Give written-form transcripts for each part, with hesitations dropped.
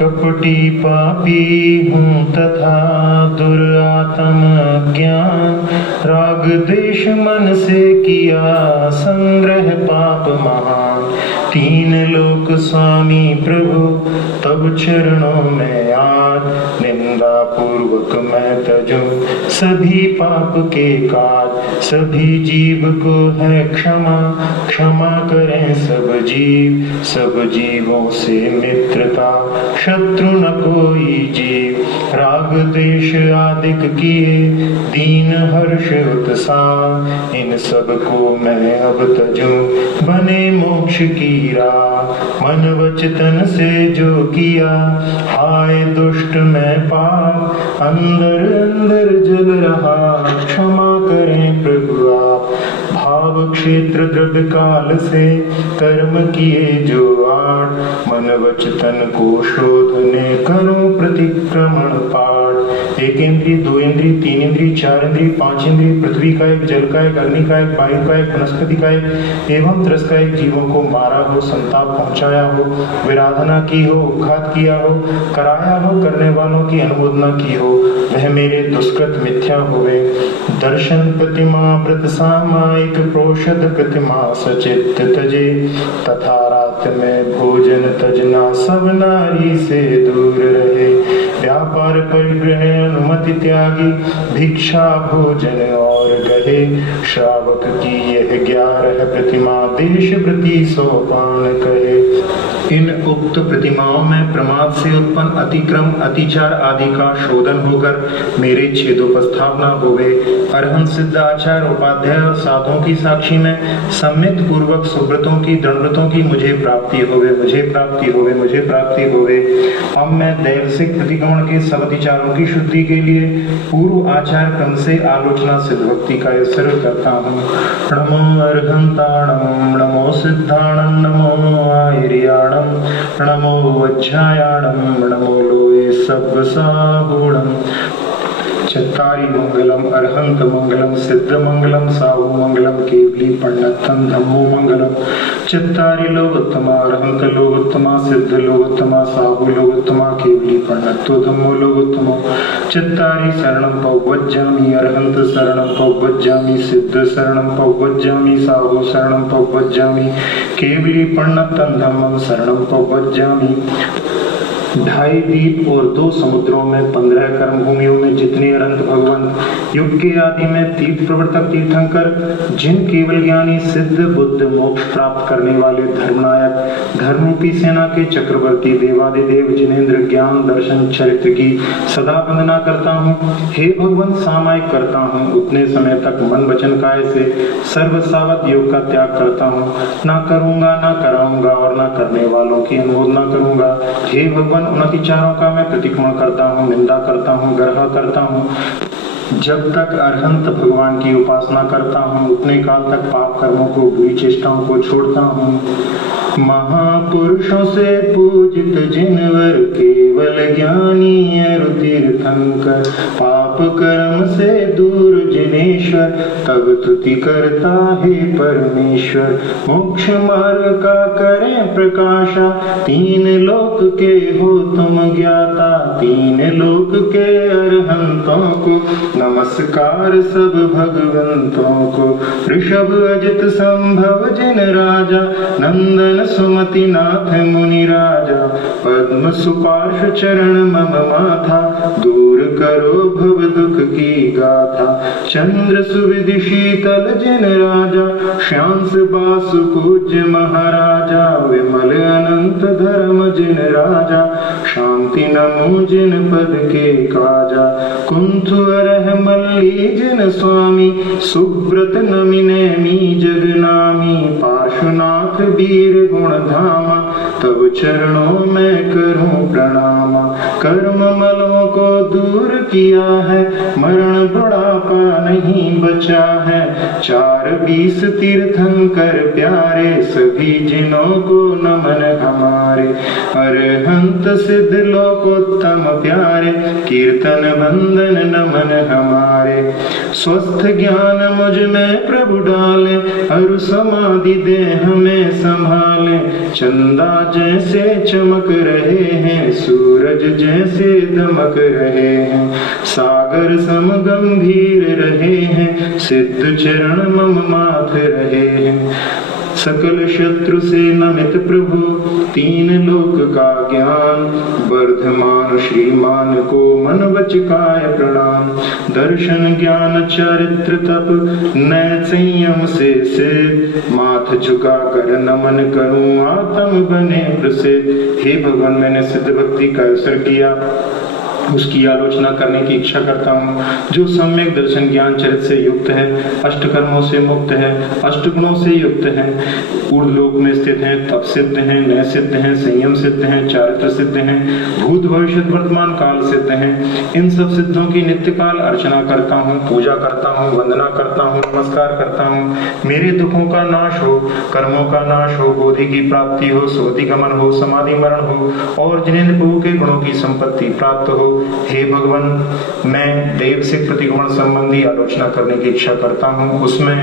कपटी पापी हूँ तथा दुरात्म ज्ञान, राग द्वेष मन से किया संग्रह पाप महान। तीन लोक स्वामी प्रभु तब चरणों में आज, निंदा पूर्वक मैं तजूं सभी पाप के काज। सभी जीव को है क्षमा, क्षमा करें सब जीव, सब जीवों से मित्रता, शत्रु न कोई जीव। राग द्वेष आदिक किए दीन हर्ष उत्साह, इन सब को मैं अब तजूं बने मोक्ष की राह। मन वचन से जो किया हाय दुष्ट मैं पाप, अंदर अंदर जल रहा क्षमा करें प्रभु आप। भाव क्षेत्र द्रव्य काल से कर्म किए जो आठ, मन वचन को शोधने करूं प्रतिक्रमण पाठ। एक इंद्रिय, दो इंद्रिय, तीन इंद्रिय, चार इंद्रिय, पांच इंद्रिय, पृथ्वी का एक, जल का एक, अग्नि का एक, वायु का एक, वनस्पति का एक एवं त्रस का एक, जीवों को मारा हो, संताप पहुंचाया हो, विराधना की हो, उपघात किया हो, कराया हो, करने वालों की अनुमोदना की हो, वह मेरे दुष्कृत मिथ्या हुए। दर्शन प्रतिमा व्रत सामायिक प्रोषद प्रतिमा सचित तजे, तथा रात में भोजन तजना सब नारी से दूर रहे। व्यापार परिग्रह अनुमति त्यागी, भिक्षा भोजन और गहे, श्रावक की यह 11 प्रतिमा देश प्रति सोपान कहे। इन उक्त प्रतिमाओं में प्रमाद से उत्पन्न अतिक्रम अतिचार आदि का शोधन होकर मेरे छेदोपस्थापना होवे। अरहंत सिद्ध आचार उपाध्याय और साधुओं की साक्षी में सम्यक पूर्वक सुव्रतों की दृढ़व्रतों की मुझे प्राप्ति होवे, मुझे प्राप्ति होवे, मुझे प्राप्ति होवे। अब मैं दैवसिक प्रतिगमन के सब अतिचारों की शुद्धि के लिए पूर्व आचार क्रम से आलोचना सिद्ध भक्ति का स्मरण करता हूँ। नमो अरहंताणम, नमो सिद्धाणम, नमो आयर्याणम, नमो वज्रायाणम, नमो लोए सब साहुणम। चत्तारि मंगलम, अरहंत मंगलम, सिद्ध मंगलम, साहु मंगलम, केवली पंडितम धम्मो मंगलम। चत्तारि लोकोत्तमा, अरहंत लोकोत्तमा, सिद्ध लोकोत्तमा, साहु लोकोत्तमा, केवली पंडितो धम्मो लोकोत्तमा। चत्तारि शरणं पौवज्जामि, अरहंत शरणं पौवज्जामि, सिद्ध शरणं पौवज्जामि, साहु शरणं पौवज्जामि, केवली पंडितम धम्मं शरणं पौवज्जामि। 2.5 द्वीप और 2 समुद्रों में 15 कर्म भूमियों में जितने अनंत भगवान युग के आदि में तीर्थ प्रवर्तक तीर्थंकर, जिन केवल ज्ञानी सिद्ध बुद्ध मोक्ष प्राप्त करने वाले धर्मनायक धर्मरूपी सेना के चक्रवर्ती देवादिदेव जिनेन्द्र ज्ञान दर्शन चरित्र की सदा वंदना करता हूँ। हे भगवान, सामायिक करता हूँ उतने समय तक मन वचन काय से सर्व सावत योग का त्याग करता हूँ। ना करूंगा, ना कराऊंगा और ना करने वालों की अनुमोदना करूंगा। हे भगवान, उन अतिचारों का मैं प्रतिक्रमण करता हूँ, निंदा करता हूँ, गर्ह करता हूँ। जब तक अरहंत भगवान की उपासना करता हूँ उतने काल तक पाप कर्मों को, बुरी चेष्टाओं को छोड़ता हूँ। महापुरुषों से पूजित जिनवर केवल ज्ञानी अरु तीर्थंकर, पाप कर्म से दूर जिनेश्वर तब तुति करता है परमेश्वर। मोक्ष मार्ग का करें प्रकाशा, 3 लोक के हो तुम ज्ञाता। 3 लोक के अरहंतों को नमस्कार सब भगवंतों को। ऋषभ अजित संभव जिन राजा, नंदन सुमति नाथ मुनि राजा। पद्म सुपार्श चरण मम माथा, दूर करो भव दुख की गाथा। चंद्र सुविधि शीतल जिन राजा, श्यांस बासु पूज्य महाराजा। विमल अनंत धर्म जिन राजा, शांति नमो जिन पद के काजा। कुंथु अरह मल्ली जिन स्वामी, सुब्रत नमि नैमी जगनामी। पार्श्वनाथ वीर गुण धामा, तब चरणों में करूं प्रणाम। कर्म मलों को दूर किया है, मरण बुढ़ापा नहीं बचा है। 4-20 तीर्थंकर प्यारे, सभी जिनों को नमन हमारे। अरहंत सिद्ध लोकोत्तम प्यारे, कीर्तन बंदन नमन हमारे। स्वस्थ ज्ञान मुझ में प्रभु डाले, अरु समाधि दे हमें संभाले। चंदा जैसे चमक रहे हैं, सूरज जैसे दमक रहे हैं। सागर सम गंभीर रहे हैं, सिद्ध चरण मम माथ रहे हैं। सकल शत्रु से नमित प्रभु, 3 लोक का ज्ञान। वर्धमान श्रीमान को मन वच काय प्रणाम। दर्शन ज्ञान चरित्र तप, नय संयम से सिद्ध। माथ झुका कर नमन करूं, आत्म बने प्रसिद्ध। हे भगवान, मैंने सिद्ध भक्ति का अवसर किया, उसकी आलोचना करने की इच्छा करता हूँ, जो सम्यक दर्शन ज्ञान चरित्र से युक्त है, अष्टकर्मों से मुक्त है, अष्टगुणों से युक्त है, ऊर्ध्व लोक में स्थित है, तप सिद्ध है, नय सिद्ध है, संयम सिद्ध है, चारित्र सिद्ध है, भूत भविष्य वर्तमान काल सिद्ध है। इन सब सिद्धों की नित्य काल अर्चना करता हूँ, पूजा करता हूँ, वंदना करता हूँ, नमस्कार करता हूँ। मेरे दुखों का नाश हो, कर्मों का नाश हो, बोधि की प्राप्ति हो, सुगति गमन हो, समाधि मरण हो, और जिन्हें प्रभु के गुणों की संपत्ति प्राप्त हो। हे भगवान, मैं देव से प्रतिगमन संबंधी आलोचना करने की इच्छा करता हूँ। उसमें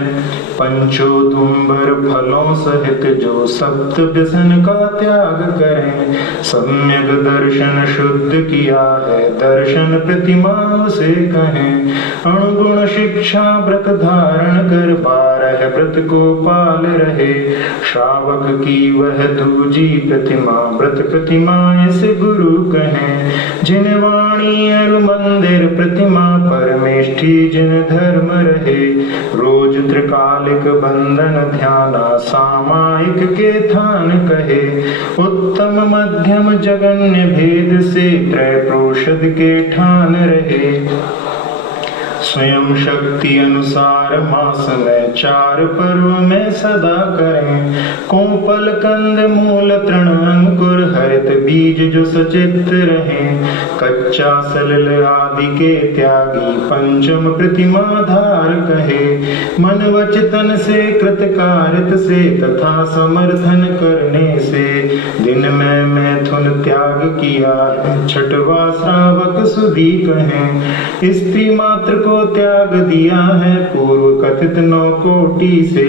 पंचोदुम्बर फलों सहित जो सप्त व्यसन का त्याग करें, सम्यक दर्शन शुद्ध किया है, दर्शन प्रतिमा से कहें। अणुगुण शिक्षा व्रत धारण कर, 12 व्रत को पाल रहे। श्रावक की वह दूजी प्रतिमा, व्रत प्रतिमा ऐसे गुरु कहें। जिन वाणी अरु मंदिर प्रतिमा, परमेष्ठी जिन धर्म रहे। रोज त्रिकालिक बंधन ध्याना, सामायिक के थान कहे। उत्तम मध्यम जगन्य भेद से, त्रय प्रोषद के ठान रहे। स्वयं शक्ति अनुसार मास में, 4 पर्व में सदा करें। कोपल कंद मूल तृण अंकुर, हरित बीज जो सचित रहें। कच्चा सलिल आदि के त्यागी, पंचम प्रतिमा धार कहे। मन वच तन से कृतकारित से, तथा समर्थन करने से। दिन में मैथुन त्याग किया है, छठवा श्रावक सुधी कहें। स्त्री मात्र को त्याग दिया है, पूर्व कथित 9 कोटि से।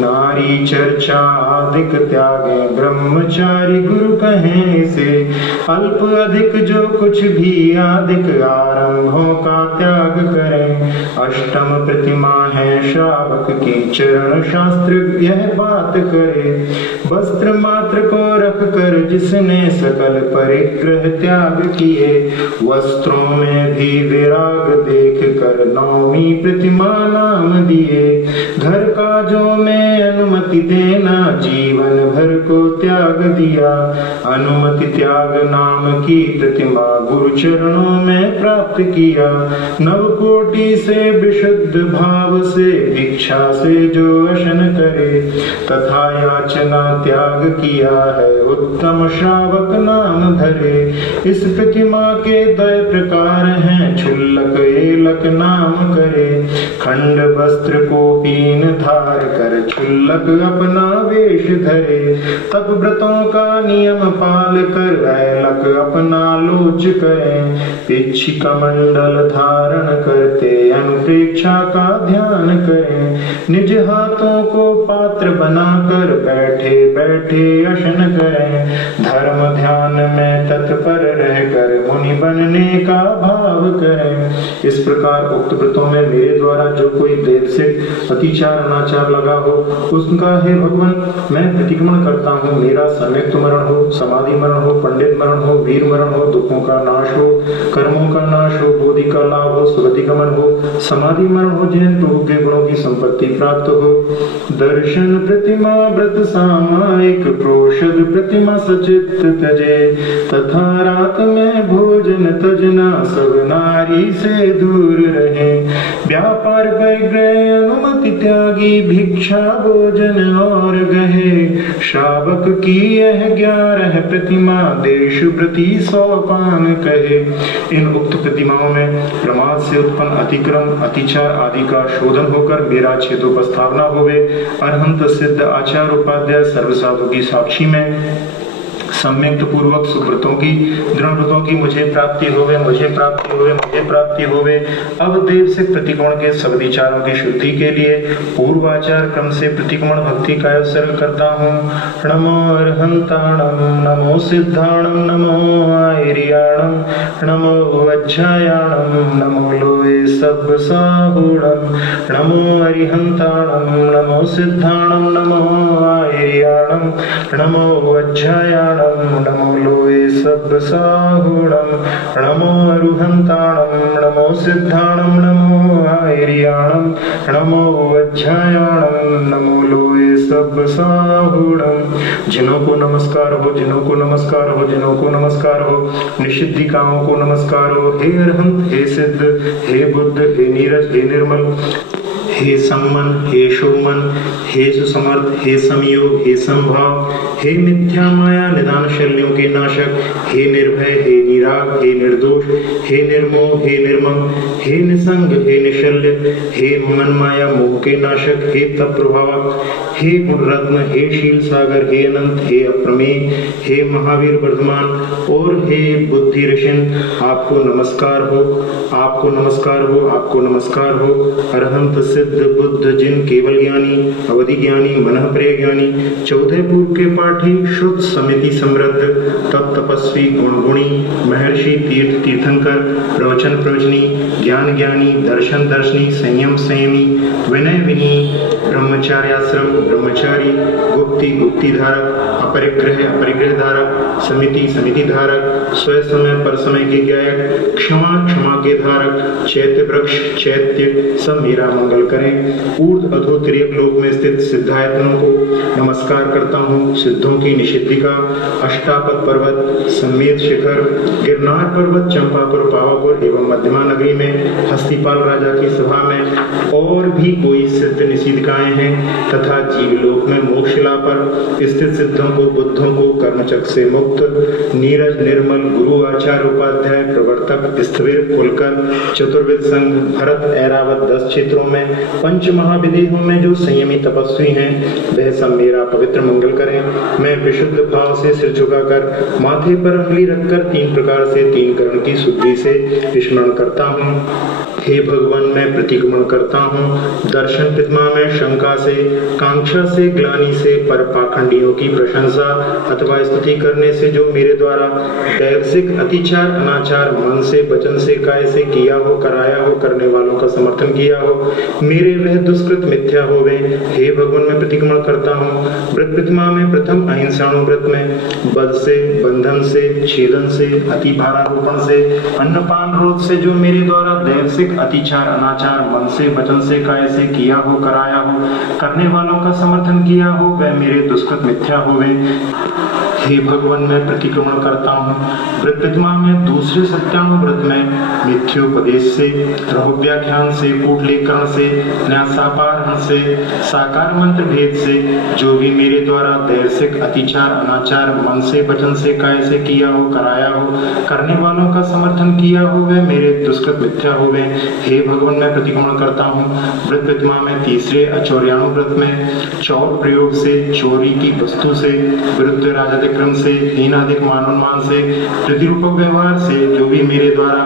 नारी चर्चा अधिक त्यागे, ब्रह्मचारी गुरु कहें इसे। अल्प अधिक जो कुछ भी अधिक, आरंभों का त्याग करें। अष्टम प्रतिमा है श्रावक की, चरण शास्त्र यह बात करे। वस्त्र मात्र को रख कर, जिसने सकल परिग्रह त्याग किए। वस्त्रों में भी विराग देख कर, 9वीं प्रतिमा नाम दिए। घर का जो मैं अनुमति देना, जीवन भर को त्याग दिया। अनुमति त्याग नाम की प्रतिमा, गुरु चरणों में प्राप्त किया। 9 कोटि से विशुद्ध भाव से, भिक्षा से जो अशन करे। तथा याचना त्याग किया है, उत्तम श्रावक नाम धरे। इस प्रतिमा के 2 प्रकार हैं, क्षुल्लक एलक नाम करे। खंड वस्त्र को पीन धार कर, क्षुल्लक अपना वेश धरे। तप व्रतों का नियम पाल कर, ऐलक अपना लोच करें। पिछी कमंडल धारण करते, अनुप्रेक्षा का ध्यान करें। निज हाथों को पात्र बनाकर, बैठे बैठे अशन करें। धर्म ध्यान में तत्पर रहकर, मुनि बनने का भाव करें। इस प्रकार उक्त व्रतों में मेरे द्वारा जो कोई देव से अतिचार अनाचार लगा हो, उसका हे भगवान मैं प्रतिक्रमण करता हूँ। मेरा सम्यक मरण हो, समाधि मरण हो, पंडित मरण हो, वीर मरण हो, दुखों का नाश हो, कर्मों का नाश हो, बोधि का लाभ हो, सुगति गमन हो, समाधि मरण हो, जिन्हें प्रभु के गुणों की संपत्ति प्राप्त हो। दर्शन प्रतिमा व्रत सामायिक, प्रोषद प्रतिमा सचित तजे। तथा रात में भोजन तजना, सब नारी से दूर रहे। व्यापार परिग्रह अनुमति त्यागी, भिक्षा भोजन और गहे। शावक की यह 11 प्रतिमा देश प्रति 100 पान कहे। इन उक्त प्रतिमाओं में प्रमाद से उत्पन्न अतिक्रम अतिचार आदि का शोधन होकर मेरा छेदोपस्थापना होवे। अरहंत सिद्ध आचार्य उपाध्याय सर्व साधु की साक्षी में सम्यक्त पूर्वक सुव्रतों की दृढ़व्रतों की मुझे प्राप्ति होवे, मुझे प्राप्ति होवे, मुझे प्राप्ति होवे। अब देव से प्रतिक्रमण के सब विचारों की शुद्धि के लिए पूर्वाचार क्रम से प्रतिक्रमण भक्ति का अवसर करता हूँ। नमो अर्हंताणम, नमो सिद्धाणम, नमो आयर्याणम, नमो वज्रायाणम, नमो लोए सब साहुणम, नमो अरिहंताणम, नमो सिद्धाणम, नमो आयर्याणम, नमो वज्रायाणम, नमो लोए सब साहुणम, नमो अरुहंताणम, नमो सिद्धाणम, नमो आयर्याणम, नमो वज्रायाणम, नमो लोए सब साहुणम। जिन्हों को नमस्कार हो, जिन्हों को नमस्कार हो, जिन्हों को नमस्कार हो, निषिद्धिकाओं को नमस्कार हो। हे अरहंत, हे सिद्ध, हे बुद्ध, हे नीरज, हे निर्मल, हे सम्मन, हे शोमन, हे सुसमर्थ, हे समयोग, हे संभाव, हे मिथ्या माया निदान शल्यों के नाशक, हे निर्भय, हे निराग, हे निर्दोष, हे निर्मोह, हे निर्मम, हे निसंग, हे निशल्य, हे मन माया मोह के नाशक, हे तप प्रभावक, हे गुणरत्न, हे शील सागर, हे अनंत, हे अप्रमेय, हे महावीर वर्धमान और हे बुद्धि ऋषिन, आपको नमस्कार हो, आपको नमस्कार हो, आपको नमस्कार हो। अरहंत सिद्ध बुद्ध जिन केवल ज्ञानी, अवधि ज्ञानी, मनः प्रिय ज्ञानी, 14 पूर्व के पाठी, शुद्ध समिति समृद्ध, तप तपस्वी, गुण गुणी, महर्षि तीर्थ तीर्थंकर, प्रवचन प्रवचनी, ज्ञान ज्ञानी, दर्शन दर्शनी, संयम संयमी, विनय विनी, ब्रह्मचार्याश्रम ब्रह्मचारी, गुप्ति गुप्ति धारक, अपरिग्रह अपरिग्रह धारक, समिति समिति धारक, स्वय समय पर समय के गायक, क्षमा क्षमा के धारक, चैत्य वृक्ष चैत्य, सब मेरा मंगल करें। ऊर्ध्व अधो तिर्यक लोक में स्थित सिद्धायतनों को नमस्कार करता हूँ। सिद्धों की निषिद्धिका, अष्टापद पर्वत, सम्मेद शिखर, गिरनार पर्वत, चंपापुर, पावापुर एवं मध्यमा नगरी में हस्तिपाल राजा की सभा में और भी कोई सिद्ध निषिद्धिकाएं हैं तथा जीवलोक में मोक्षशिला पर स्थित सिद्धों को, बुद्धों को कर्मचक्र से मुक्त, नीरज निर्मल, गुरु आचार्य उपाध्याय, प्रवर्तक स्थविर कुलकर, चतुर्विद संघ, भरत ऐरावत 10 क्षेत्रों में, पंच महाविदेहों में जो संयमी तपस्वी हैं वह सब मेरा पवित्र मंगल करें। मैं विशुद्ध भाव से सिर झुकाकर माथे पर अंगुली रखकर 3 प्रकार से 3 करण की शुद्धि से स्मरण करता हूँ। हे भगवान, मैं प्रतिक्रमण करता हूँ। दर्शन प्रतिमा में शंका से, कांक्षा से, ग्लानि से, पर पाखंडियों की प्रशंसा अथवा स्तुति करने से जो मेरे द्वारा दैवसिक अतिचार अनाचार मन से, वचन से, काय से किया हो, कराया हो, करने वालों का समर्थन किया हो, मेरे वह दुष्कृत मिथ्या होवे। हे भगवान, मैं प्रतिक्रमण करता हूँ। व्रत प्रतिमा में प्रथम अहिंसाणु व्रत में बल से, बंधन से, छेदन से, अति भारारोपण से, अन्नपान रोध से जो मेरे द्वारा दैवसिक अतिचार अनाचार मन से, वचन से, काय से किया हो, कराया हो, करने वालों का समर्थन किया हो, वह मेरे दुष्कृत मिथ्या होवे। हे भगवान, मैं प्रतिक्रमण करता हूँ। व्रत प्रतिमा में दूसरे सत्याणु व्रत में मिथ्योपदेश से, रहुव्याख्यान से, कूटलेखन से, न्यासापारण से, साकार मंत्र भेद से जो भी मेरे द्वारा दैवसिक अतिचार अनाचार मन से, वचन से, काय से किया हो, कराया हो, करने वालों का समर्थन किया हो, वह मेरे दुष्कृत मिथ्या होवे। हे भगवान, मैं प्रतिक्रमण करता हूँ। व्रत प्रतिमा में तीसरे अचौर्याणु व्रत में चौर प्रयोग से, चोरी की वस्तु से, विरुद्ध राजधिक्रम से, हीनाधिक मानोन्मान से, प्रतिरूपक व्यवहार से जो भी मेरे द्वारा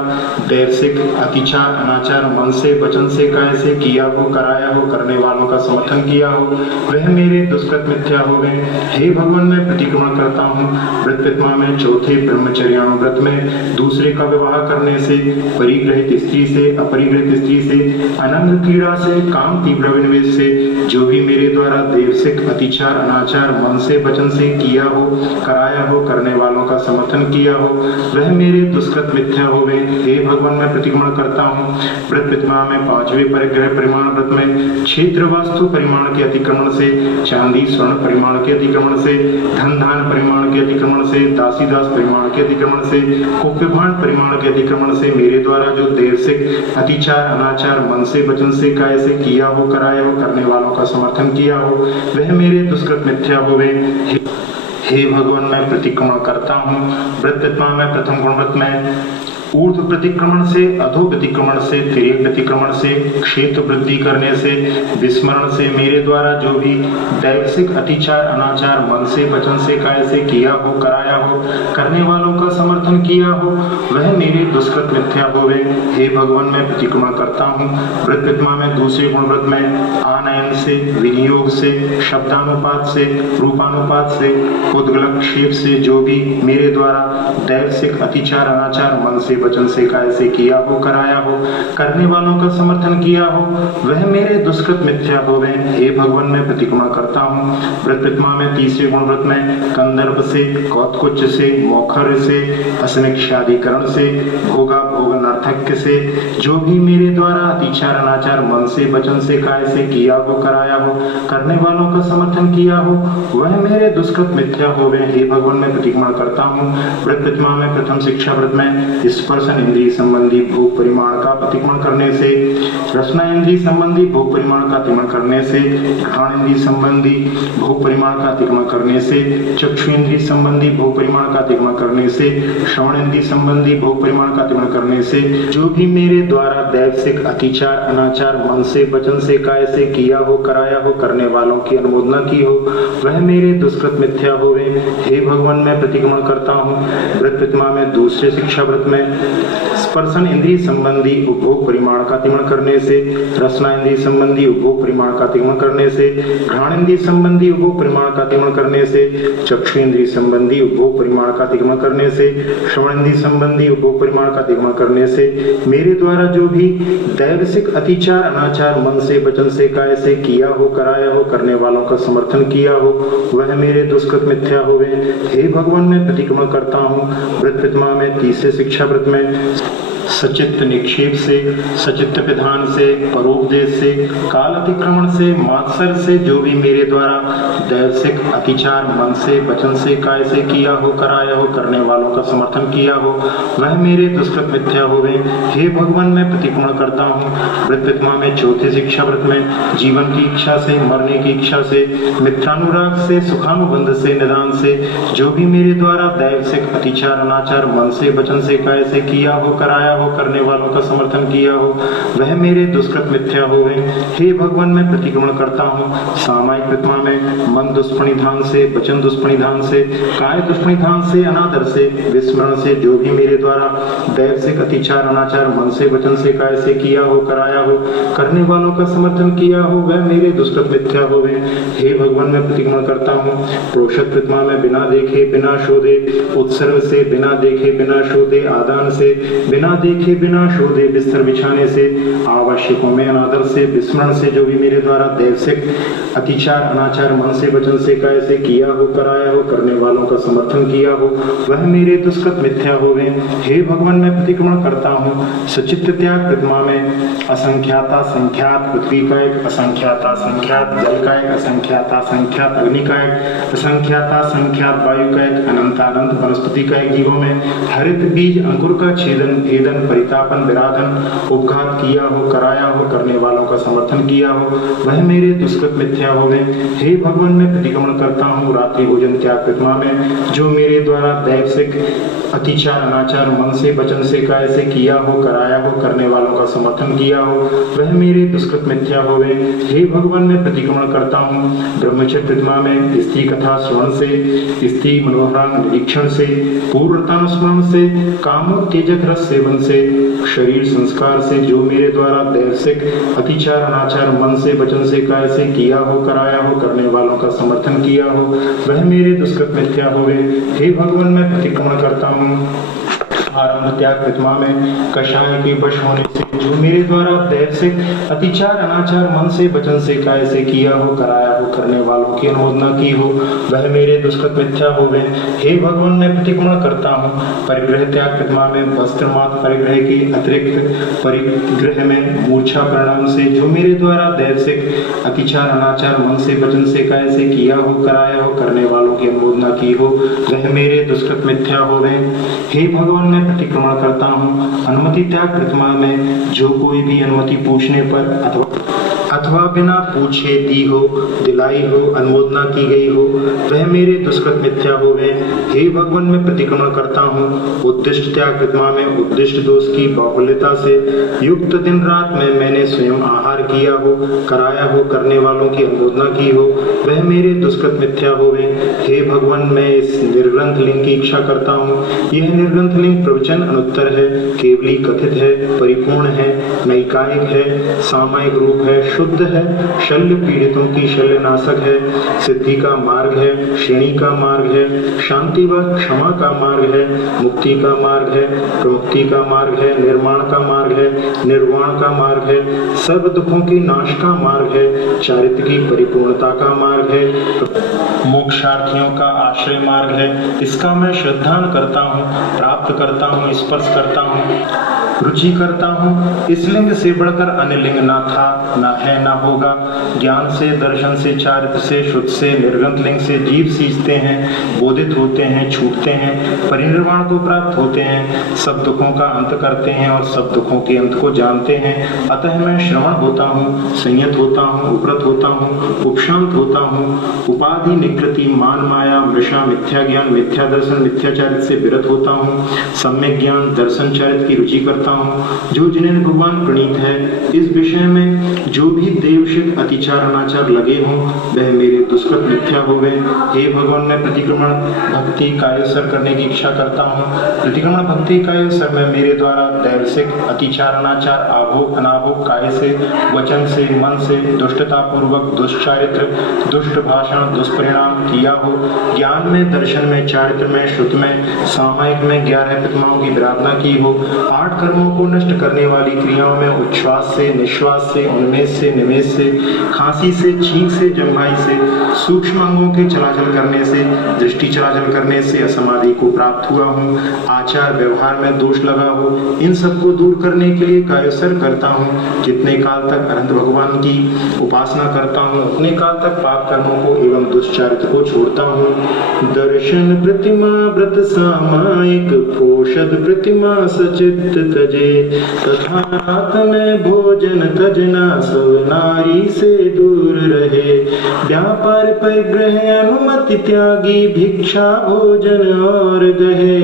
दैवसिक अतिचार अनाचार मन से, वचन से, काय से किया हो, कराया हो, करने वालों का समर्थन किया हो, वह मेरे दुष्कृत मिथ्या होवे। हे भगवान, मैं प्रतिक्रमण करता हूँ। व्रत प्रतिमा में चौथे ब्रह्मचर्याणु व्रत में दूसरे का विवाह करने से, परिग्रहित स्त्री से, अपरिग्रहित स्त्री से, अनंग क्रीड़ा से, काम तीव्र विनिवेश से जो भी मेरे द्वारा दैवसिक अतिचार अनाचार मन से, वचन से किया हो, कराया हो, करने वालों का समर्थन किया हो, वह मेरे दुष्कृत मिथ्या होवे। हे भगवान, मैं प्रतिक्रमण करता हूँ व्रत प्रतिमा में 5वें परिग्रह परिमाण व्रत में क्षेत्र वास्तु परिमाण के अतिक्रमण से, चांदी स्वर्ण परिमाण के अतिक्रमण से, धन धान परिमाण के अतिक्रमण से, दासी दास परिमाण के अतिक्रमण से, कुप्यभांड परिमाण के अतिक्रमण से मेरे द्वारा जो देवसिक अतिचार अनाचार मन से वचन से काय से किया हो, कराया हो, करने वालों का समर्थन किया हो, वह मेरे दुष्कृत मिथ्या होवे। हे भगवान, मैं प्रतिक्रमण करता हूँ व्रत प्रतिमा में प्रथम गुण व्रत में ऊर्ध्व प्रतिक्रमण से, अधो प्रतिक्रमण से, तिर्यक प्रतिक्रमण से, क्षेत्र वृद्धि करने से, विस्मरण से मेरे द्वारा जो भी दैवसिक अतिचार अनाचार मन से वचन से काय से किया हो, कराया हो, करने वालों का समर्थन किया हो, वह मेरे दुष्कृत मिथ्या होवे। हे भगवान, मैं प्रतिक्रमण करता हूँ व्रत प्रतिमा में दूसरे गुण व्रत में आनयन से, विनियोग से, शब्दानुपात से, रूपानुपात से, उद्गलक्षेप से जो भी मेरे द्वारा दैवसिक अतिचार अनाचार मन से वचन से काय से किया हो, कराया हो, करने वालों का समर्थन किया हो, वह मेरे दुष्कृत मिथ्या होवे। हे भगवान, मैं प्रतिक्रमण करता हूँ व्रत प्रतिमा में तीसरे गुण व्रत में कंदर्प से, कौतकुच से, मोखर से, असनिक्षादिकरण से, भोगा भोग नर्थक्य से जो भी मेरे द्वारा अतिचार अनाचार मन से वचन से काय से किया हो, कराया हो, करने वालों का समर्थन किया हो, वह मेरे दुष्कृत मिथ्या होवे। हे भगवान, मैं प्रतिक्रमण करता हूँ व्रत प्रतिमा में प्रथम शिक्षा व्रत में स्पर्शन इंद्रिय संबंधी भोग परिमाण का अतिक्रमण करने से, रसना इंद्रिय संबंधी भोग परिमाण का अतिक्रमण करने से, घ्राण इंद्रिय संबंधी भोग परिमाण का अतिक्रमण करने से, चक्षु इंद्रिय संबंधी भोग परिमाण का अतिक्रमण करने से, श्रवण इंद्रिय संबंधी भोग परिमाण का अतिक्रमण करने से जो भी मेरे द्वारा दैवसिक अतिचार अनाचार मन से वचन से काय से किया हो, कराया हो, करने वालों की अनुमोदना की हो, वह मेरे दुष्कृत मिथ्या होवे। हे भगवान, मैं प्रतिक्रमण करता हूँ व्रत प्रतिमा में दूसरे शिक्षा व्रत में स्पर्शन इंद्रिय संबंधी उपभोग परिमाण का अतिक्रमण करने से, रसना इंद्रिय संबंधी उपभोग परिमाण का अतिक्रमण करने से, घ्राण इंद्रिय संबंधी उपभोग परिमाण का अतिक्रमण करने से, चक्षु इंद्रिय संबंधी उपभोग परिमाण का अतिक्रमण करने से, श्रवण इंद्रिय संबंधी उपभोग परिमाण का अतिक्रमण करने से मेरे द्वारा जो भी दैवसिक अतिचार अनाचार मन से वचन से काय से किया हो, कराया हो, करने वालों का समर्थन किया हो, वह मेरे दुष्कृत मिथ्या होवे। हे भगवान, मैं प्रतिक्रमण करता हूँ व्रत प्रतिमा में तीसरे शिक्षा व्रत में सचित्त निक्षेप से, सचित्त विधान से, परोपदेश से, काल अतिक्रमण से, मात्सर से जो भी मेरे द्वारा दैवसिक अतिचार मन से वचन से काय से किया हो, कराया हो, करने वालों का समर्थन किया हो, वह मेरे दुष्कृत मिथ्या होवे। हे भगवान, मैं प्रतिक्रमण करता हूँ व्रत प्रतिमा में चौथे शिक्षा व्रत में जीवन की इच्छा से, मरने की इच्छा से, मिथ्यानुराग से, सुखानुबंध से, निदान से जो भी मेरे द्वारा दैवसिक अतिचार अनाचार मन से वचन से काय से किया हो, कराया हो, करने वालों का समर्थन किया हो, वह मेरे दुष्कृत मिथ्या होवे। हे भगवान, मैं प्रतिक्रमण करता हूँ सामायिक प्रतिमा में मन दुष्परिधान से, वचन दुष्परिधान से, काय दुष्परिधान से, अनादर से, विस्मरण से जो भी मेरे द्वारा दैवसिक अतिचार अनाचार मन से वचन से काय से किया हो, कराया हो, करने वालों का समर्थन किया हो, वह मेरे दुष्कृत मिथ्या होवे। हे भगवान, मैं प्रतिक्रमण करता हूँ प्रोषद प्रतिमा में बिना देखे बिना शोधे, उत्सर्ग से, बिना देखे बिना शोधे, आदान से, बिना देखे बिना शोधे, बिस्तर बिछाने से, आवश्यकों में अनादर से, विस्मरण से जो भी मेरे द्वारा दैवसिक अतिचार अनाचार मन से वचन से काय से किया हो, कराया हो, करने वालों का समर्थन किया हो, वह मेरे दुष्कृत मिथ्या होवे। हे भगवान, मैं प्रतिक्रमण करता हूँ सचित्त त्याग प्रतिमा में असंख्याता संख्यात पृथ्वी का एक, असंख्याता संख्यात जल का एक, असंख्याता संख्यात अग्नि का एक, असंख्याता संख्यात वायु का एक, अनंतानंत वनस्पति का एक जीवों में हरित बीज अंकुर का छेदन भेदन परितापन विराधन उपघात किया हो, कराया हो, करने वालों का समर्थन किया हो, वह मेरे दुष्कृत मिथ्या होवे। हे भगवान, मैं प्रतिक्रमण करता हूँ रात्रि भोजन त्याग प्रतिमा में जो मेरे द्वारा दैवसिक अतिचार अनाचार मन से वचन से काय से किया हो, कराया हो, करने वालों का समर्थन किया हो, वह मेरे दुष्कृत मिथ्या होवे। हे भगवान, मैं प्रतिक्रमण करता हूँ ब्रह्मचर्य प्रतिमा में स्त्री कथा श्रवण से, स्त्री मनोहरांग निरीक्षण से, पूर्वतानुस्मरण से, कामोत्तेजक रस सेवन से, शरीर संस्कार से जो मेरे द्वारा दैवसिक अतिचार अनाचार मन से वचन से काय से किया हो, कराया हो, करने वालों का समर्थन किया हो, वह मेरे दुष्कृत मिथ्या होवे। हे भगवान, मैं प्रतिक्रमण करता हूँ आरंभ त्याग प्रतिमा में कषाय के वश होने से जो मेरे द्वारा दैव से अतिचार अनाचार मन से वचन से काय से किया हो कराया हो करने वालों की अनुमोदना की हो वह मेरे दुष्कृत मिथ्या होवे। हे भगवान मैं प्रतिक्रमण करता हूँ परिग्रह त्याग प्रतिमा में वस्त्र मात्र परिग्रह की अतिरिक्त परिग्रह में मूर्छा परिणाम से जो मेरे द्वारा दैव से अतिचार अनाचार मन से वचन से काय से किया हो कराया हो करने वालों की अनुमोदना की हो वह मेरे दुष्कृत मिथ्या होवे। हे भगवान मैं प्रतिक्रमण करता हूँ अनुमति त्याग प्रतिमा में जो कोई भी अनुमति पूछने पर अथवा बिना पूछे दी हो दिलाई हो अनुमोदना की गई हो वह मेरे दुष्कृत मिथ्या होवे। हे भगवान मैं प्रतिक्रमण करता हूँ उद्दिष्ट त्याग प्रतिमा में उद्दिष्ट दोष की बाहुल्यता से युक्त दिन रात में मैंने स्वयं आहार किया हो कराया हो करने वालों की अनुमोदना की हो वह मेरे दुष्कृत मिथ्या होवे। हे भगवान मैं इस निर्ग्रंथ लिंग की इच्छा करता हूँ यह निर्ग्रंथ लिंग प्रवचन अनुत्तर है केवली कथित है परिपूर्ण है नैकायिक है सामायिक रूप है शुद्ध है शल्य पीड़ितों की शल्यनाशक है सिद्धि का मार्ग है श्रेणी का मार्ग है शांति व क्षमा का मार्ग है मुक्ति का मार्ग है प्रमुक्ति का मार्ग है निर्माण का मार्ग है निर्वाण का मार्ग है सर्व दुखों के नाश का मार्ग है चारित्र की परिपूर्णता का मार्ग है मोक्षार्थियों का आश्रय मार्ग है। इसका मैं श्रद्धान करता हूँ प्राप्त करता हूँ स्पर्श करता हूँ रुचि करता हूँ। इस लिंग से बढ़कर अन्य लिंग ना था ना है ना होगा। ज्ञान से दर्शन से चारित्र से शुद्ध से निर्गंत लिंग से जीव सींचते हैं बोधित होते हैं छूटते हैं परिनिर्वाण को प्राप्त होते हैं सब दुखों का अंत करते हैं और सब दुखों के अंत को जानते हैं। अतः मैं श्रवण होता हूँ संयत होता हूँ उपरत होता हूँ उपशांत होता हूँ उपाधि निकृति मान माया मृषा मिथ्या ज्ञान मिथ्या दर्शन मिथ्याचारित से विरत होता हूँ सम्यक ज्ञान दर्शन चारित की रुचि करता हूँ जो जिन्हें भगवान प्रणीत है। इस विषय में जो भी देवशित अतिचार अनाचार लगे हों वह मेरे दुष्कृत मिथ्या होवे। हे भगवान मैं प्रतिक्रमण भक्ति कायोसर करने की इच्छा करता हूँ प्रतिक्रमण भक्ति कायोसर में मेरे द्वारा दैवसिक अतिचार अनाचार आभोग अनाभोग काय से वचन से मन से दुष्टता पूर्वक दुष्चारित्र दुष्ट भाषण दुष्परिणाम किया हो ज्ञान में दर्शन में चारित्र में श्रुत में सामायिक में 11 प्रतिमाओं की विराधना की हो 8 कर्मों को नष्ट करने वाली क्रियाओं में उच्छ्वास से निश्वास से उन्मेष से निवेश से खांसी से छींक से जंघाई से सूक्ष्म अंगों के चलाचल करने से दृष्टि चलाचल करने से असमाधि को प्राप्त हुआ हूँ आचार व्यवहार में दोष लगा हो इन सबको दूर करने के लिए कायोसर करता हूँ। जितने काल तक अनंत भगवान की उपासना करता हूँ उतने काल तक पाप कर्मों को एवं दुष्चारित्र को छोड़ता हूँ। दर्शन प्रतिमा व्रत सामायिक पोषद प्रतिमा सचित तजे तथा तन भोजन तजना सब नारी से दूर रहे व्यापार परिग्रह अनुमति त्यागी भिक्षा भोजन और गहे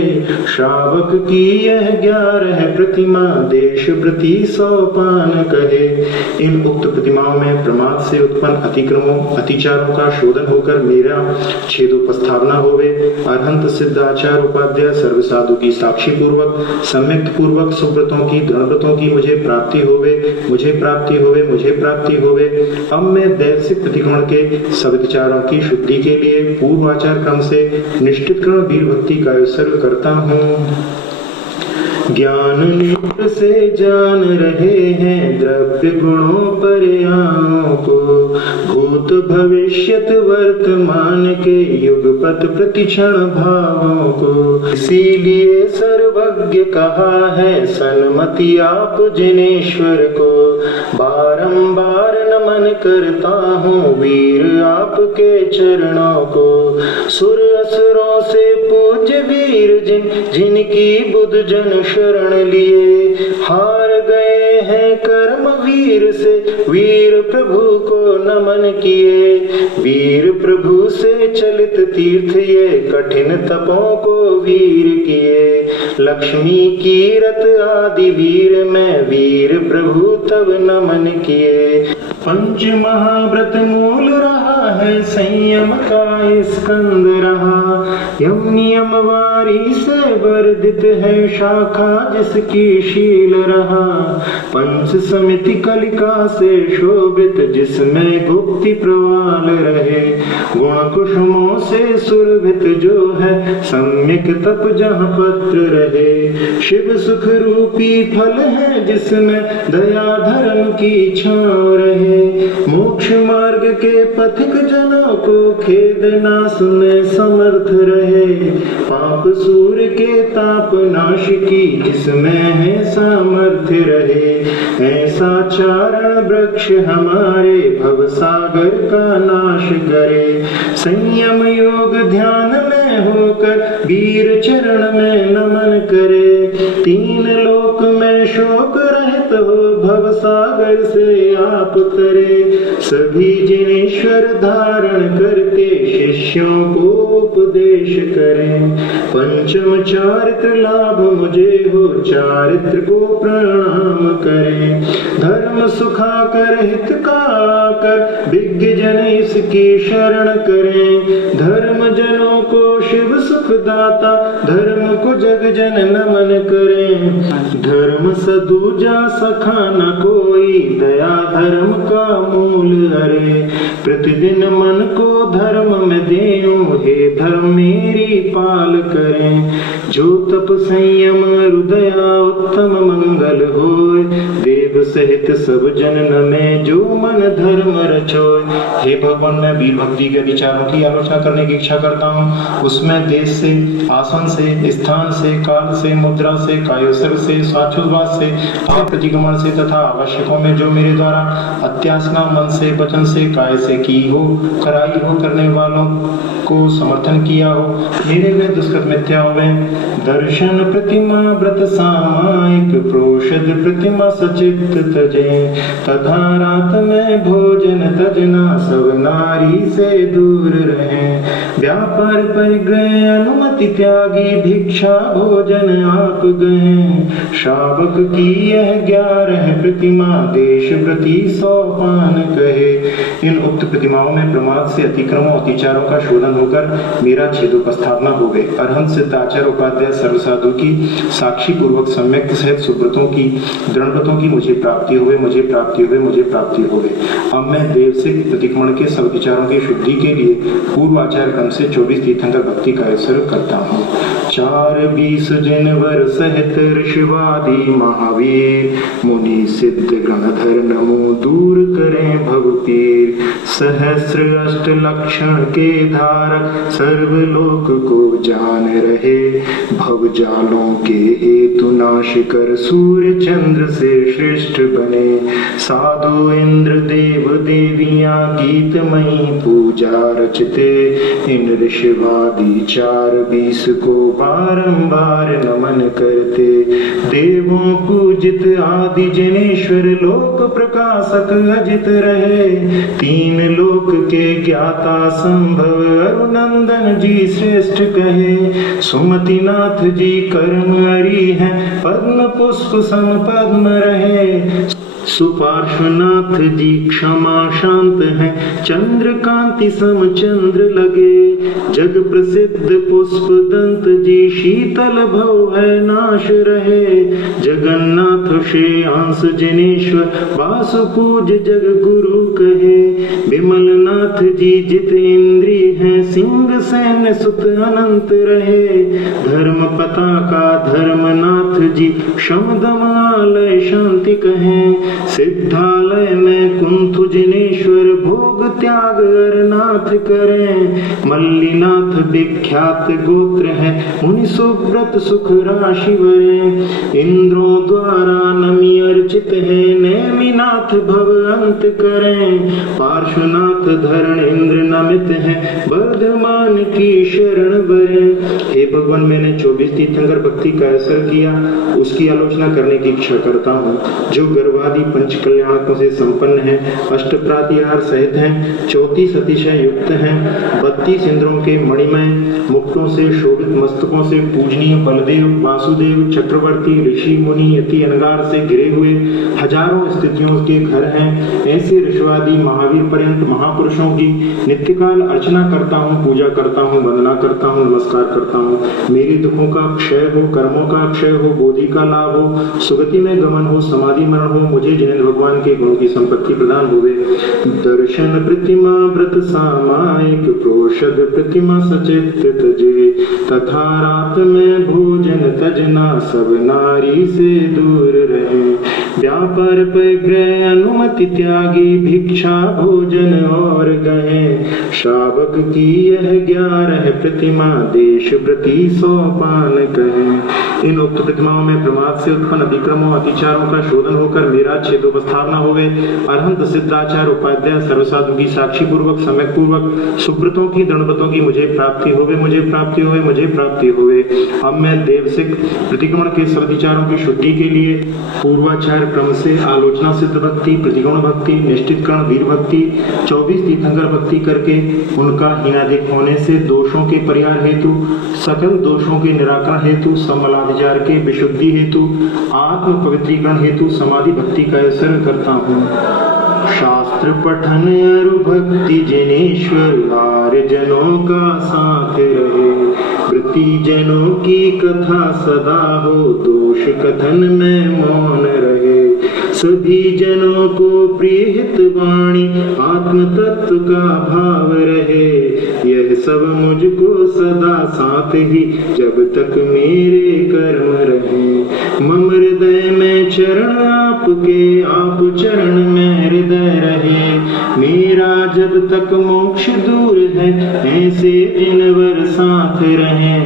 श्रावक की यह 11 प्रतिमा देश प्रति 100 पान कहे। इन उक्त प्रतिमाओं में प्रमाद से उत्पन्न अतिक्रमों अतिचारों का शोधन होकर मेरा छेदोपस्थापना होवे अरहंत सिद्ध आचार उपाध्याय सर्व साधु की साक्षी पूर्वक सम्यक पूर्वक सुव्रतों की दृढ़व्रतों की मुझे प्राप्ति होवे मुझे प्राप्ति होवे मुझे प्राप्ति होवे। अब मैं दैवसिक प्रतिक्रमण के सब विचारों की शुद्धि के लिए पूर्वाचार क्रम से निष्ठित क्रम वीर भक्ति का उत्सर्ग करता हूँ। ज्ञान नेत्र से जान रहे हैं द्रव्य गुणों पर्यायों को भूत भविष्यत वर्तमान के युगपत प्रतिक्षण भावों को इसीलिए सर्वज्ञ कहा है सन्मति आप जिनेश्वर को बारंबार नमन करता हूँ वीर आपके चरणों को सुर असुरों से पूज्य वीर जिनकी बुद्ध जन शरण लिए हार गए हैं कर्म वीर से वीर प्रभु को नमन किए वीर प्रभु से चलित तीर्थ ये कठिन तपों को वीर किए लक्ष्मी कीरत आदि वीर में वीर प्रभु तब नमन किए। पंच महाव्रत मूल रहा है, संयम का स्कंद रहा। यम नियम वारी से वर्धित है, शाखा जिसकी शील रहा। पंच समिति कलिका से शोभित, जिसमें गुप्ति प्रवाल रहे। गुण कुसुमों से सुरभित जो है, सम्यक तप जहाँ पत्र रहे। शिव सुख रूपी फल है, जिसमें दया धर्म की छाँव रहे। मोक्ष मार्ग के पथिक जनों को खेद नाश में समर्थ रहे। पाप सूर्य के ताप नाश की, जिसमें है सामर्थ्य रहे। ऐसा चारण वृक्ष हमारे, भव सागर का नाश करे। संयम योग ध्यान में होकर, वीर चरण में नमन करे। तीन लोक में शोक रहित हो, भव सागर से आप तरे। सभी जिनेश्वर धारण करते, शिष्यों को उपदेश करें। पंचम चारित्र लाभ मुझे हो, चारित्र को प्रणाम करें। धर्म सुखाकर हित का कर, विज्ञ जन इसकी शरण करें। धर्म जनों को शिव सुख दाता, धर्म को जग जन नमन करें। धर्म सदूजा सखा न कोई, दया धर्म का मूल हरे। प्रतिदिन मन को धर्म में देऊं, हे धर्म मेरी पाल करें। जो तप संयम हृदया उत्तम मंगल होय, देव सहित सब जन नमें, जो मन धर्म रचोय। हे भगवान, मैं वीर भक्ति के विचारों की आलोचना करने की इच्छा करता हूँ। उसमें देश से, आसन से, स्थान से, काल से, मुद्रा से, कायोसर्ग से, स्वाच्छुद्वास से, प्रतिगमन से तथा आवश्यकों में जो मेरे द्वारा अत्यासना मन से, वचन से, काय से की हो, कराई हो, करने वालों को समर्थन किया हो, मेरे वे दुष्कृत मिथ्या हुए। दर्शन प्रतिमा व्रत सामायिक, प्रोषद प्रतिमा सचित तजे। तथा रात में भोजन तजना, सब नारी से दूर रहे। व्यापार परिग्रह अनुमति त्यागी, भिक्षा भोजन आप गए। श्रावक की यह 11 प्रतिमा, देश प्रति 100 पान कहे। इन उक्त प्रतिमाओं में प्रमाद से अतिक्रमों अतिचारों का शोधन होकर मेरा छेदोपस्थापना हो गई। अरहंत सिद्धाचार्य उपाध्याय सर्वसाधु की साक्षी पूर्वक सम्यक सहित सुब्रतों की, दृढ़व्रतों की मुझे प्राप्ति हुए, मुझे प्राप्ति हुए, मुझे प्राप्ति हुए। अब मैं देव से प्रतिक्रमण के सब विचारों की शुद्धि के लिए पूर्वाचार क्रम से 24 तीर्थंकर भक्ति का आचरण करता हूँ। 4-20 जनवर सहित ऋषिवादी महावीर, मुनि सिद्ध गणधर नमो दूर करें भवपीर। सहस्र अष्ट लक्षण के धारक, सर्वलोक को जान रहे। भव जालों के हेतु नाश कर, सूर्य चंद्र से श्रेष्ठ बने। साधु इंद्र देव देवियां, गीतमयी पूजा रचते। इन ऋषिवादी 4-20 को बारंबार नमन करते। देवों पूजित आदि जनेश्वर, लोक प्रकाशक अजित रहे। 3 लोक के ज्ञाता संभव, अरुनंदन जी श्रेष्ठ कहे। सुमतिनाथ जी कर्म हरि हैं, पद्म पुष्प सम पद्म रहे। सुपार्श्वनाथ जी क्षमा शांत हैं, चंद्र कांति सम चंद्र लगे। जग प्रसिद्ध पुष्प दंत जी, शीतल भव है नाश रहे। जगन्नाथ श्रेयांश जिनेश्वर, वासु पूज जग गुरु कहे। विमलनाथ जी जितेंद्रिय हैं, सिंह सैन्य सुत अनंत रहे। धर्म पताका धर्मनाथ जी, शमदम आलय शांति कहें। सिद्धालय में कुंथु जिनेश्वर, भोग त्याग अरनाथ करें। मल्लीनाथ विख्यात गोत्र है, मुनि सुव्रत सुख राशि वरें। इंद्रों द्वारा नमी अर्चित है, नेमिनाथ भव अंत करें। पार्श्वनाथ धरण इंद्र नमित है, वर्धमान की शरण वरें। हे भगवान, भगवान, मैंने 24 तीर्थंकर भक्ति का असर किया, उसकी आलोचना करने की इच्छा करता हूँ। जो गर्भादि पंच कल्याणकों से संपन्न है, अष्ट प्रातिहार सहित हैं, 34 अतिशय युक्त हैं, 32 इंद्रों के मणिमय मुक्तों से शोभित मस्तकों से पूजनीय बलदेव, वासुदेव, चक्रवर्ती, ऋषि मुनि यति अनगार से घिरे हुए हजारों स्थितियों के घर हैं, ऐसे ऋषवादी महावीर पर्यंत महापुरुषों की नित्यकाल अर्चना करता हूँ, पूजा करता हूँ, वंदना करता हूँ, नमस्कार करता हूँ। मेरे दुखों का क्षय हो, कर्मों का क्षय हो, बोधि का लाभ हो, सुगति में गमन हो, समाधि मरण हो, मुझे जिनेंद्र भगवान के गुणों की संपत्ति प्रदान होवे। दर्शन प्रतिमा व्रत सामायिक प्रोषद प्रतिमा सचेत तजे, तथा रात में भोजन तजना सब नारी से दूर रहे। व्यापार परिग्रह अनुमति त्यागी भिक्षा भोजन और गए, श्रावक की यह 11 प्रतिमा देश प्रति 100 पान कहे। इन उक्त प्रतिमाओं में प्रमाद से उत्पन्न अतिक्रमों अतिचारों का शोधन होकर मेरा छेदोपस्थापना होवे। अरहंत सिद्धाचार्य उपाध्याय सर्वसाधु की साक्षी पूर्वक सम्यक पूर्वक सुब्रतों की दृढ़व्रतों की मुझे प्राप्ति होवे, मुझे प्राप्ति होवे, मुझे प्राप्ति होवे। अब मैं देवसिक प्रतिक्रमण के सब विचारों की शुद्धि के लिए पूर्वाचार क्रम से आलोचना सिद्ध भक्ति, प्रतिगुण भक्ति, निष्ठित कर्ण वीर भक्ति, 24 तीर्थंकर भक्ति करके उनका हीनाधिक होने से दोषों के परिहार हेतु, सकल दोषों के निराकरण हेतु, समलाधिचार के विशुद्धि हेतु, आत्म पवित्रीकरण हेतु समाधि भक्ति का असर करता हूँ। शास्त्र पठन अरु भक्ति जिनेश्वर आर्य जनों का साथ रहे, वृत्ति जनों की कथा सदा हो, दोष कथन में मौन रहे। सभी जनों को प्रिय हित वाणी आत्म तत्व का भाव रहे, यह सब मुझको सदा साथ ही जब तक मेरे कर्म रहे। मम हृदय में चरण आपके, आप चरण में हृदय रहे, मेरा जब तक मोक्ष दूर है, ऐसे जिनवर साथ रहे।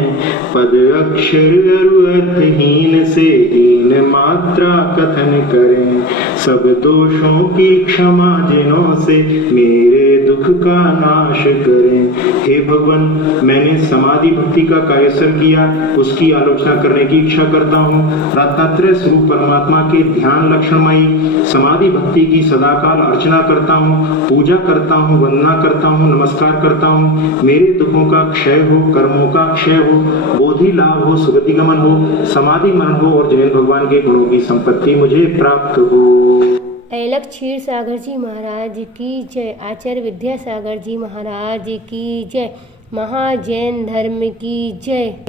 पद अक्षर अरु अर्थहीन से हीन मात्रा कथन करें, सब दोषों की क्षमा जिनों से मेरे दुख का नाश करें। हे भगवान, मैंने समाधि भक्ति का कायसर किया, उसकी आलोचना करने की इच्छा करता हूँ। रत्नात्रय स्वरूप परमात्मा के ध्यान लक्षणमयी समाधि भक्ति की सदाकाल अर्चना करता हूँ, पूजा करता हूँ, वंदना करता हूँ, नमस्कार करता हूँ। मेरे दुखों का क्षय हो, कर्मों का क्षय हो, बोधि लाभ हो, सुगति गमन हो, समाधि मरण हो और जिनेंद्र भगवान के गुणों की संपत्ति मुझे प्राप्त हो। ऐलक क्षीर सागर जी महाराज की जय। आचार्य विद्यासागर जी महाराज की जय। महाजैन धर्म की जय।